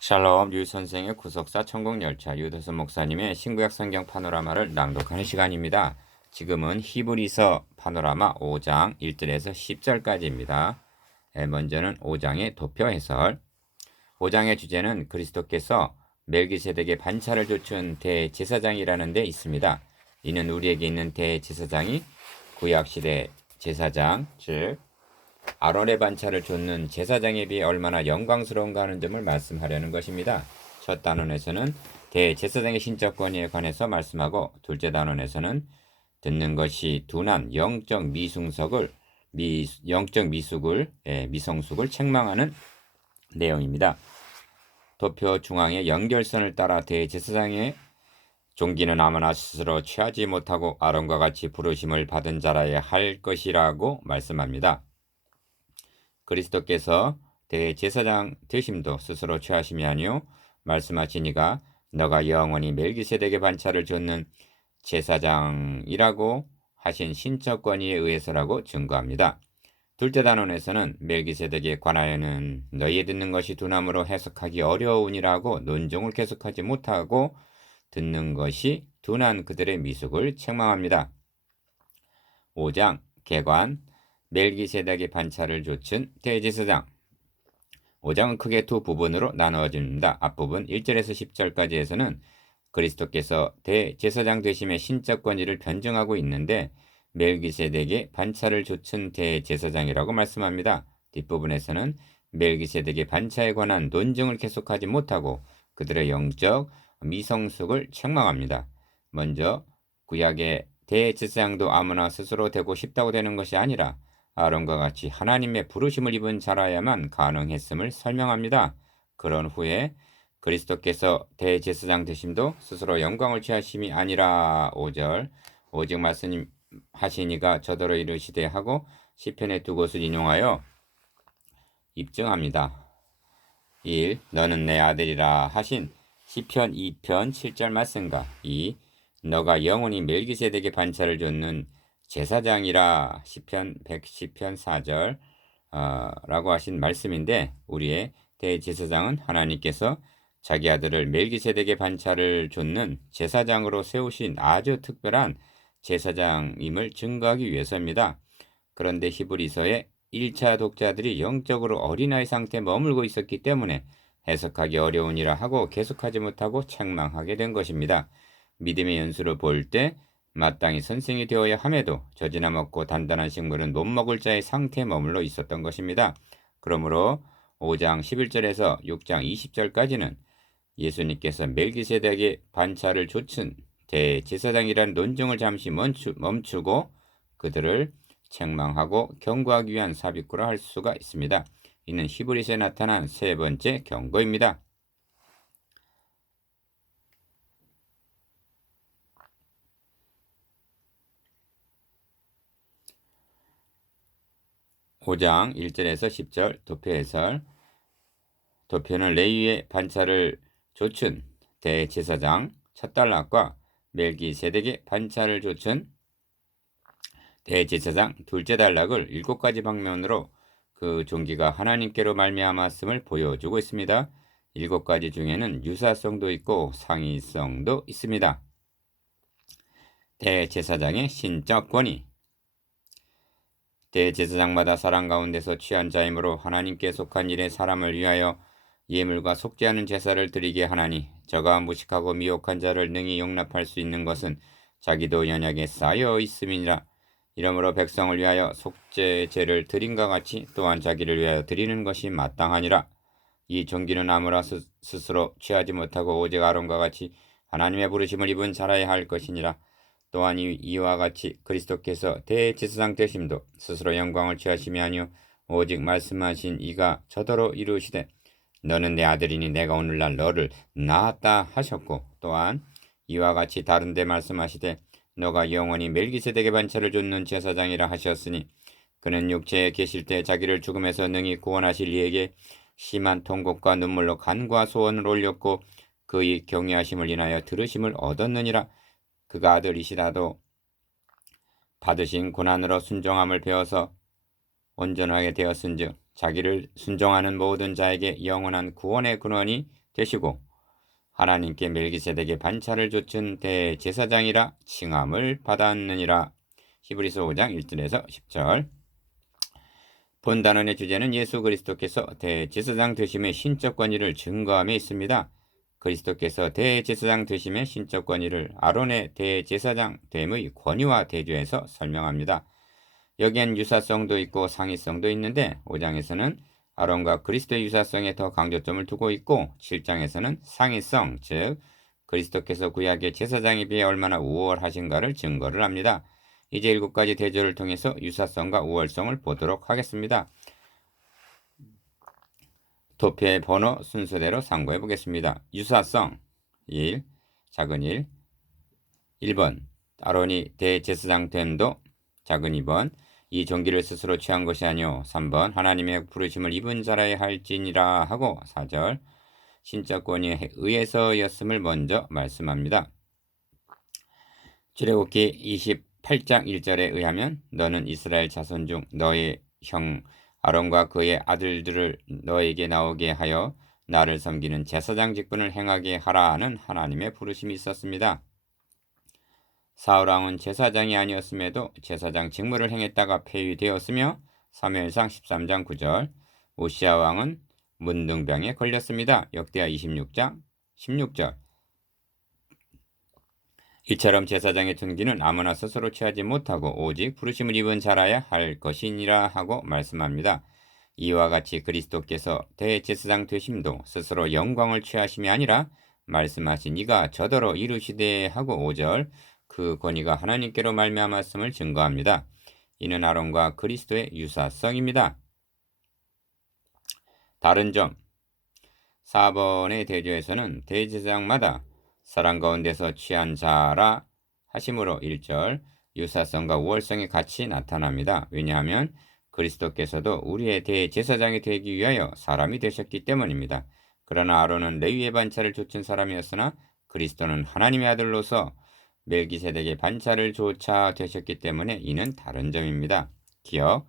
샬롬 류 선생의 구속사 천국열차 유도선 목사님의 신구약 성경 파노라마를 낭독하는 시간입니다. 지금은 히브리서 파노라마 5장 1절에서 10절까지입니다. 먼저는 5장의 도표 해설. 5장의 주제는 그리스도께서 멜기세덱의 반차를 좇은 대제사장이라는 데 있습니다. 이는 우리에게 있는 대제사장이 구약시대 제사장, 즉 아론의 반차를 좇는 제사장에 비해 얼마나 영광스러운가 하는 점을 말씀하려는 것입니다. 첫 단원에서는 대제사장의 신적 권위에 관해서 말씀하고, 둘째 단원에서는 듣는 것이 둔한 영적 미성숙을 책망하는 내용입니다. 도표 중앙의 연결선을 따라 대제사장의 종기는 아무나 스스로 취하지 못하고 아론과 같이 부르심을 받은 자라야 할 것이라고 말씀합니다. 그리스도께서 대제사장 되심도 스스로 취하심이 아니요 말씀하시니가 너가 영원히 멜기세덱의 반차를 좇는 제사장이라고 하신 신적 권위에 의해서라고 증거합니다. 둘째 단원에서는 멜기세덱에 관하여는 너희의 듣는 것이 둔함으로 해석하기 어려우니라고 논증을 계속하지 못하고 듣는 것이 둔한 그들의 미숙을 책망합니다. 5장 개관 멜기세덱의 반차를 좇은 대제사장. 5장은 크게 두 부분으로 나누어집니다. 앞부분 1절에서 10절까지에서는 그리스도께서 대제사장 되심의 신적 권위를 변증하고 있는데 멜기세덱의 반차를 좇은 대제사장이라고 말씀합니다. 뒷부분에서는 멜기세덱의 반차에 관한 논증을 계속하지 못하고 그들의 영적 미성숙을 책망합니다. 먼저 구약의 대제사장도 아무나 스스로 되고 싶다고 되는 것이 아니라 아론과 같이 하나님의 부르심을 입은 자라야만 가능했음을 설명합니다. 그런 후에 그리스도께서 대제사장 되심도 스스로 영광을 취하심이 아니라 5절 오직 말씀하시니가 저더러 이르시되 하고 시편의 두 곳을 인용하여 입증합니다. 1. 너는 내 아들이라 하신 시편 2편 7절 말씀과 2. 너가 영원히 멜기세덱의 반차를 좇는 제사장이라 시편 110편 4절 라고 하신 말씀인데, 우리의 대제사장은 하나님께서 자기 아들을 멜기세덱의 반차를 좇는 제사장으로 세우신 아주 특별한 제사장임을 증거하기 위해서입니다. 그런데 히브리서의 1차 독자들이 영적으로 어린아이 상태에 머물고 있었기 때문에 해석하기 어려우니라 하고 계속하지 못하고 책망하게 된 것입니다. 믿음의 연수를 볼 때 마땅히 선생이 되어야 함에도 젖이나 먹고 단단한 식물은 못 먹을 자의 상태에 머물러 있었던 것입니다. 그러므로 5장 11절에서 6장 20절까지는 예수님께서 멜기세덱의 반차를 좇은 대제사장이라는 논증을 잠시 멈추고 그들을 책망하고 경고하기 위한 삽입구라 할 수가 있습니다. 이는 히브리서에 나타난 세 번째 경고입니다. 5장 1절에서 10절 도표 해설. 도표는 레위의 반차를 좇은 대제사장 첫 단락과 멜기세덱의 반차를 좇은 대제사장 둘째 단락을 7가지 방면으로 그 종기가 하나님께로 말미암았음을 보여주고 있습니다. 7가지 중에는 유사성도 있고 상이성도 있습니다. 대제사장의 신적 권위. 대제사장마다 사람 가운데서 취한 자이므로 하나님께 속한 일에 사람을 위하여 예물과 속죄하는 제사를 드리게 하나니, 저가 무식하고 미혹한 자를 능히 용납할 수 있는 것은 자기도 연약에 쌓여 있음이니라. 이러므로 백성을 위하여 속죄제를 드림과 같이 또한 자기를 위하여 드리는 것이 마땅하니라. 이 종기는 아무나 스스로 취하지 못하고 오직 아론과 같이 하나님의 부르심을 입은 자라야 할 것이니라. 또한 이와 같이 그리스도께서 대제사장 되심도 스스로 영광을 취하심이 아니요 오직 말씀하신 이가 저더러 이르시되 너는 내 아들이니 내가 오늘날 너를 낳았다 하셨고, 또한 이와 같이 다른 데 말씀하시되 너가 영원히 멜기세덱의 반차를 좇는 제사장이라 하셨으니, 그는 육체에 계실 때 자기를 죽음에서 능히 구원하실 이에게 심한 통곡과 눈물로 간과 소원을 올렸고 그의 경외하심을 인하여 들으심을 얻었느니라. 그가 아들이시라도 받으신 고난으로 순종함을 배워서 온전하게 되었은즉 자기를 순종하는 모든 자에게 영원한 구원의 근원이 되시고 하나님께 멜기세덱의 반차를 좇은 대제사장이라 칭함을 받았느니라. 히브리서 5장 1절에서 10절. 본 단원의 주제는 예수 그리스도께서 대제사장 되심의 신적 권위를 증거함에 있습니다. 그리스도께서 대제사장 되심의 신적 권위를 아론의 대제사장 됨의 권위와 대조해서 설명합니다. 여기엔 유사성도 있고 상이성도 있는데 5장에서는 아론과 그리스도의 유사성에 더 강조점을 두고 있고 7장에서는 상이성, 즉 그리스도께서 구약의 제사장에 비해 얼마나 우월하신가를 증거를 합니다. 이제 7가지 대조를 통해서 유사성과 우월성을 보도록 하겠습니다. 도표의 번호 순서대로 참고해 보겠습니다. 유사성 1, 작은 1, 1번 아론이 대제사장 됨도 작은 2번 이 종기를 스스로 취한 것이 아니오 3번 하나님의 부르심을 입은 자라야 할지니라 하고 4절 신적 권위에 의해서였음을 먼저 말씀합니다. 출애굽기 28장 1절에 의하면 너는 이스라엘 자손 중 너의 형 아론과 그의 아들들을 너에게 나오게 하여 나를 섬기는 제사장 직분을 행하게 하라는 하나님의 부르심이 있었습니다. 사울왕은 제사장이 아니었음에도 제사장 직무를 행했다가 폐위되었으며 사무엘상 13장 9절 오시아 왕은 문둥병에 걸렸습니다. 역대하 26장 16절. 이처럼 제사장의 등기는 아무나 스스로 취하지 못하고 오직 부르심을 입은 자라야 할 것이니라 하고 말씀합니다. 이와 같이 그리스도께서 대제사장 되심도 스스로 영광을 취하심이 아니라 말씀하신 이가 저더러 이루시되 하고 5절 그 권위가 하나님께로 말미암았음을 증거합니다. 이는 아론과 그리스도의 유사성입니다. 다른 점 4번의 대조에서는 대제사장마다 사람 가운데서 취한 자라 하심으로 1절 유사성과 우월성이 같이 나타납니다. 왜냐하면 그리스도께서도 우리의 대제사장이 되기 위하여 사람이 되셨기 때문입니다. 그러나 아론은 레위의 반차를 좇은 사람이었으나 그리스도는 하나님의 아들로서 멜기세덱의 반차를 조차 되셨기 때문에 이는 다른 점입니다. 기억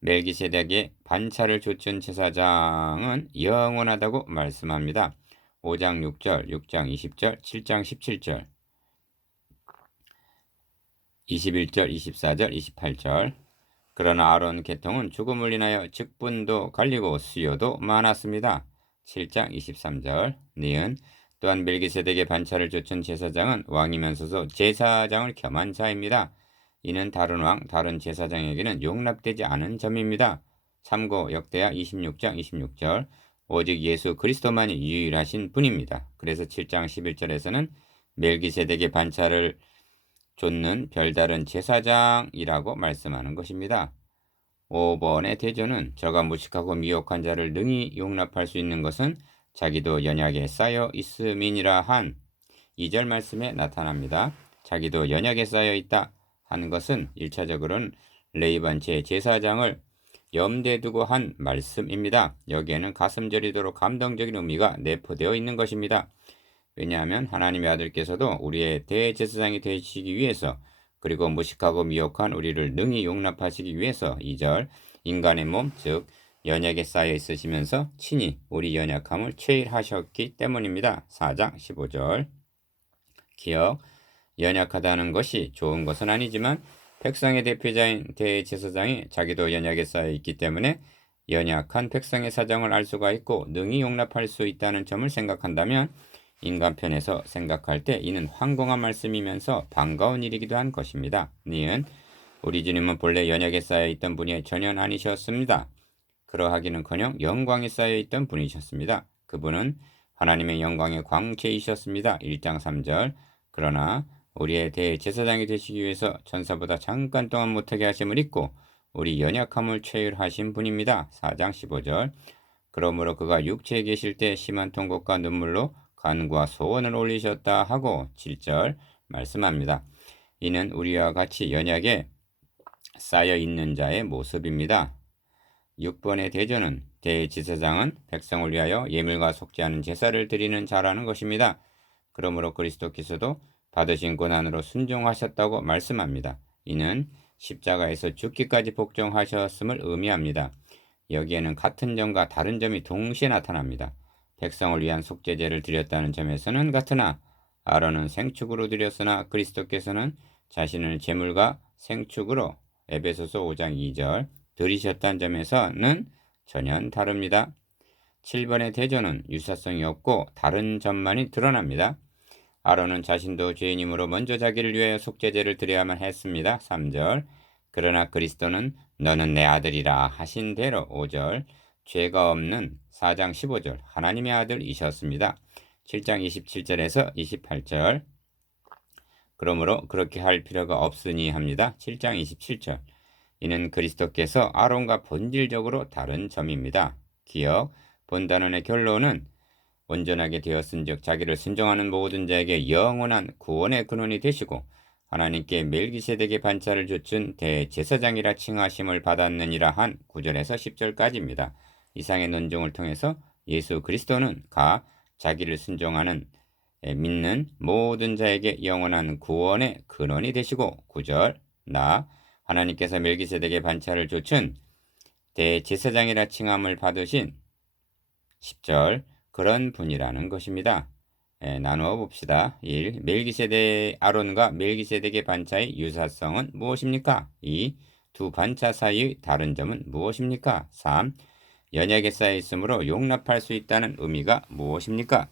멜기세덱의 반차를 좇은 제사장은 영원하다고 말씀합니다. 5장 6절, 6장 20절, 7장 17절, 21절, 24절, 28절. 그러나 아론 계통은 죽음을 인하여 직분도 갈리고 수요도 많았습니다. 7장 23절. 니은 또한 멜기세덱의 반차를 좇은 제사장은 왕이면서도 제사장을 겸한 자입니다. 이는 다른 왕, 다른 제사장에게는 용납되지 않은 점입니다. 참고 역대하 26장 26절. 오직 예수 그리스도만이 유일하신 분입니다. 그래서 7장 11절에서는 멜기세덱의 반차를 좇는 별다른 제사장이라고 말씀하는 것입니다. 5번의 대조는 저가 무식하고 미혹한 자를 능히 용납할 수 있는 것은 자기도 연약에 쌓여 있음이니라 한 2절 말씀에 나타납니다. 자기도 연약에 쌓여 있다 하는 것은 1차적으로는 레위반차의 제사장을 염두에 두고 한 말씀입니다. 여기에는 가슴 저리도록 감동적인 의미가 내포되어 있는 것입니다. 왜냐하면 하나님의 아들께서도 우리의 대제사장이 되시기 위해서 그리고 무식하고 미혹한 우리를 능히 용납하시기 위해서 2절 인간의 몸 즉 연약에 쌓여 있으시면서 친히 우리 연약함을 체일하셨기 때문입니다. 4장 15절 기억 연약하다는 것이 좋은 것은 아니지만 백성의 대표자인 대제사장이 자기도 연약에 쌓여 있기 때문에 연약한 백성의 사정을 알 수가 있고 능히 용납할 수 있다는 점을 생각한다면 인간 편에서 생각할 때 이는 황공한 말씀이면서 반가운 일이기도 한 것입니다. 니은 우리 주님은 본래 연약에 쌓여 있던 분이 전혀 아니셨습니다. 그러하기는커녕 영광에 쌓여 있던 분이셨습니다. 그분은 하나님의 영광의 광채이셨습니다. 1장 3절 그러나 우리의 대제사장이 되시기 위해서 천사보다 잠깐 동안 못하게 하심을 잊고 우리 연약함을 체휼하신 분입니다. 4장 15절 그러므로 그가 육체에 계실 때 심한 통곡과 눈물로 간구와 소원을 올리셨다 하고 7절 말씀합니다. 이는 우리와 같이 연약에 쌓여 있는 자의 모습입니다. 6번의 대조는 대제사장은 백성을 위하여 예물과 속지 않은 제사를 드리는 자라는 것입니다. 그러므로 그리스도께서도 받으신 고난으로 순종하셨다고 말씀합니다. 이는 십자가에서 죽기까지 복종하셨음을 의미합니다. 여기에는 같은 점과 다른 점이 동시에 나타납니다. 백성을 위한 속죄제를 드렸다는 점에서는 같으나 아론은 생축으로 드렸으나 그리스도께서는 자신을 제물과 생축으로 에베소서 5장 2절 드리셨다는 점에서는 전혀 다릅니다. 7번의 대조는 유사성이 없고 다른 점만이 드러납니다. 아론은 자신도 죄인이므로 먼저 자기를 위하여 속죄제를 드려야만 했습니다. 3절. 그러나 그리스도는 너는 내 아들이라 하신 대로 5절. 죄가 없는 4장 15절 하나님의 아들이셨습니다. 7장 27절에서 28절. 그러므로 그렇게 할 필요가 없으니 합니다. 7장 27절. 이는 그리스도께서 아론과 본질적으로 다른 점입니다. 기억, 본단원의 결론은 온전하게 되었은즉 자기를 순종하는 모든 자에게 영원한 구원의 근원이 되시고 하나님께 멜기세덱의 반차를 주춘 대제사장이라 칭하심을 받았느니라 한 9절에서 10절까지입니다. 이상의 논증을 통해서 예수 그리스도는 자기를 순종하는 믿는 모든 자에게 영원한 구원의 근원이 되시고 9절 하나님께서 멜기세덱의 반차를 주춘 대제사장이라 칭함을 받으신 10절 그런 분이라는 것입니다. 나누어 봅시다. 1. 멜기세덱 아론과 멜기세덱의 반차의 유사성은 무엇입니까? 2. 두 반차 사이의 다른 점은 무엇입니까? 3. 연약에 쌓여 있으므로 용납할 수 있다는 의미가 무엇입니까?